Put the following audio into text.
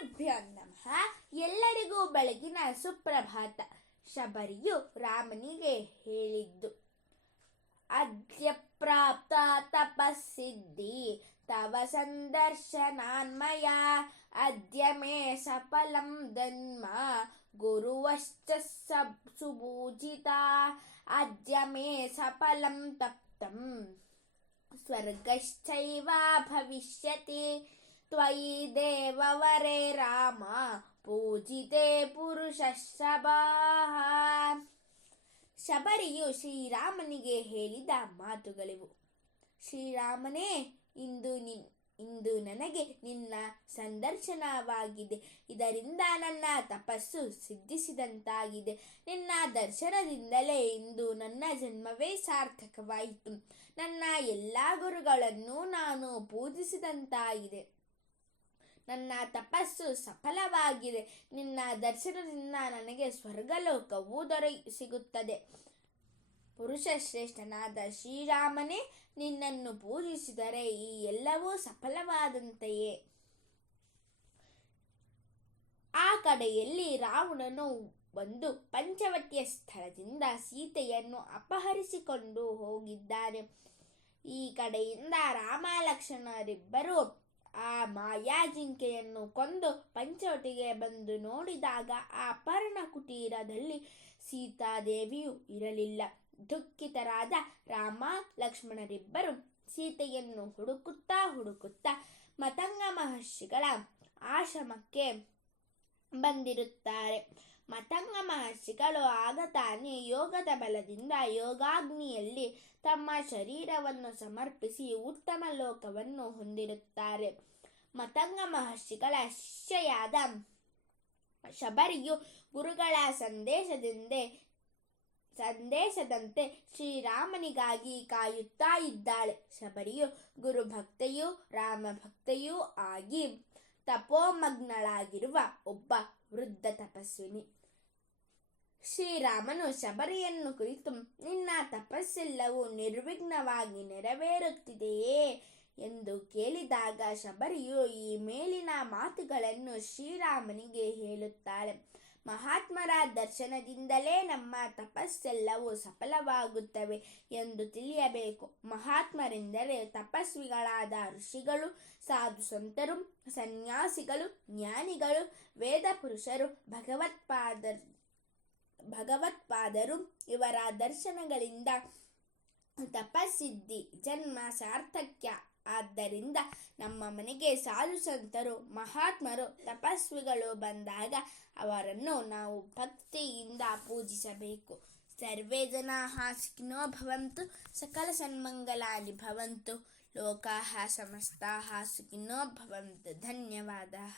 ಶ್ರೀಗುರುಭ್ಯೋ ನಮಃ. ಎಲ್ಲರಿಗೂ ಬೆಳಗಿನ ಸುಪ್ರಭಾತ. ಶಬರಿಯು ರಾಮನಿಗೆ ಹೇಳಿದ್ದು: ಅದ್ಯ ಪ್ರಾಪ್ತ ತಪಸ್ಸಿದ್ಧಿ ತವ ಸಂದರ್ಶನಾನ್ಮಯ, ಅದ್ಯ ಮೇ ಸಫಲಂ ಜನ್ಮ ಗುರುವಶ್ಚ ಸುಭೂಜಿತ, ಅದ್ಯ ಮೇ ಸಫಲಂ ತಪ್ತಂ ಸ್ವರ್ಗಶ್ಚೈವ ಭವಿಷ್ಯತಿ, ತ್ವಯಿ ದೇವವರೇ ರಾಮ ಪೂಜಿತೆ ಪುರುಷಶ್ರಭಾಃ. ಶಬರಿಯು ಶ್ರೀರಾಮನಿಗೆ ಹೇಳಿದ ಮಾತುಗಳಿವು: ಶ್ರೀರಾಮನೇ, ಇಂದು ನನಗೆ ನಿನ್ನ ಸಂದರ್ಶನವಾಗಿದೆ. ಇದರಿಂದ ನನ್ನ ತಪಸ್ಸು ಸಿದ್ಧಿಸಿದಂತಾಗಿದೆ. ನಿನ್ನ ದರ್ಶನದಿಂದಲೇ ಇಂದು ನನ್ನ ಜನ್ಮವೇ ಸಾರ್ಥಕವಾಯಿತು. ನನ್ನ ಎಲ್ಲ ಗುರುಗಳನ್ನು ನಾನು ಪೂಜಿಸಿದಂತಾಗಿದೆ. ನನ್ನ ತಪಸ್ಸು ಸಫಲವಾಗಿದೆ. ನಿನ್ನ ದರ್ಶನದಿಂದ ನನಗೆ ಸ್ವರ್ಗಲೋಕವೂ ಸಿಗುತ್ತದೆ. ಪುರುಷ ಶ್ರೇಷ್ಠನಾದ ಶ್ರೀರಾಮನೇ, ನಿನ್ನನ್ನು ಪೂಜಿಸಿದರೆ ಈ ಎಲ್ಲವೂ ಸಫಲವಾದಂತೆಯೇ. ಆ ಕಡೆಯಲ್ಲಿ ರಾವಣನು ಒಂದು ಪಂಚವಟಿಯ ಸ್ಥಳದಿಂದ ಸೀತೆಯನ್ನು ಅಪಹರಿಸಿಕೊಂಡು ಹೋಗಿದ್ದಾನೆ. ಈ ಕಡೆಯಿಂದ ರಾಮ ಲಕ್ಷ್ಮಣರಿಬ್ಬರು ಆ ಮಾಯಾಜಿಂಕೆಯನ್ನು ಕೊಂದು ಪಂಚವಟಿಗೆ ಬಂದು ನೋಡಿದಾಗ ಆ ಪರ್ಣ ಕುಟೀರದಲ್ಲಿ ಸೀತಾದೇವಿಯು ಇರಲಿಲ್ಲ. ದುಃಖಿತರಾದ ರಾಮ ಲಕ್ಷ್ಮಣರಿಬ್ಬರು ಸೀತೆಯನ್ನು ಹುಡುಕುತ್ತಾ ಮತಂಗ ಮಹರ್ಷಿಗಳ ಆಶ್ರಮಕ್ಕೆ ಬಂದಿರುತ್ತಾರೆ. ಮತಂಗ ಮಹರ್ಷಿಗಳು ಆಗ ತಾನೇ ಯೋಗದ ಬಲದಿಂದ ಯೋಗಾಗ್ನಿಯಲ್ಲಿ ತಮ್ಮ ಶರೀರವನ್ನು ಸಮರ್ಪಿಸಿ ಉತ್ತಮ ಲೋಕವನ್ನು ಹೊಂದಿರುತ್ತಾರೆ. ಮತಂಗ ಮಹರ್ಷಿಗಳ ಶಿಷ್ಯೆಯಾದ ಶಬರಿಯು ಗುರುಗಳ ಸಂದೇಶದಂತೆ ಶ್ರೀರಾಮನಿಗಾಗಿ ಕಾಯುತ್ತಾ ಇದ್ದಾಳೆ. ಶಬರಿಯು ಗುರುಭಕ್ತೆಯೂ ರಾಮಭಕ್ತೆಯೂ ಆಗಿ ತಪೋಮಗ್ನಳಾಗಿರುವ ಒಬ್ಬ ವೃದ್ಧ ತಪಸ್ವಿನಿ. ಶ್ರೀರಾಮನು ಶಬರಿಯನ್ನು ಕುರಿತು: ನಿನ್ನ ತಪಸ್ಸೆಲ್ಲವೂ ನಿರ್ವಿಘ್ನವಾಗಿ ನೆರವೇರುತ್ತಿದೆಯೇ ಎಂದು ಕೇಳಿದಾಗ ಶಬರಿಯು ಈ ಮೇಲಿನ ಮಾತುಗಳನ್ನು ಶ್ರೀರಾಮನಿಗೆ ಹೇಳುತ್ತಾಳೆ: ಮಹಾತ್ಮರ ದರ್ಶನದಿಂದಲೇ ನಮ್ಮ ತಪಸ್ಸೆಲ್ಲವೂ ಸಫಲವಾಗುತ್ತವೆ ಎಂದು ತಿಳಿಯಬೇಕು. ಮಹಾತ್ಮರೆಂದರೆ ತಪಸ್ವಿಗಳಾದ ಋಷಿಗಳು, ಸಾಧು ಸಂತರು, ಸನ್ಯಾಸಿಗಳು, ಜ್ಞಾನಿಗಳು, ವೇದ ಪುರುಷರು, ಭಗವತ್ಪಾದರು. ಇವರ ದರ್ಶನಗಳಿಂದ ತಪಸ್ಸಿದ್ಧಿ, ಜನ್ಮ ಸಾರ್ಥಕ್ಯ. ಆದ್ದರಿಂದ ನಮ್ಮ ಮನೆಗೆ ಸಾಧು ಸಂತರು, ಮಹಾತ್ಮರು, ತಪಸ್ವಿಗಳು ಬಂದಾಗ ಅವರನ್ನು ನಾವು ಭಕ್ತಿಯಿಂದ ಪೂಜಿಸಬೇಕು. ಸರ್ವೇ ಜನಾಃ ಸುಖಿನೋ ಭವಂತು, ಸಕಲ ಸನ್ಮಂಗಲಾನಿ ಭವಂತು, ಲೋಕಾಃ ಸಮಸ್ತಾಃ ಸುಖಿನೋ ಭವಂತು. ಧನ್ಯವಾದಾಃ.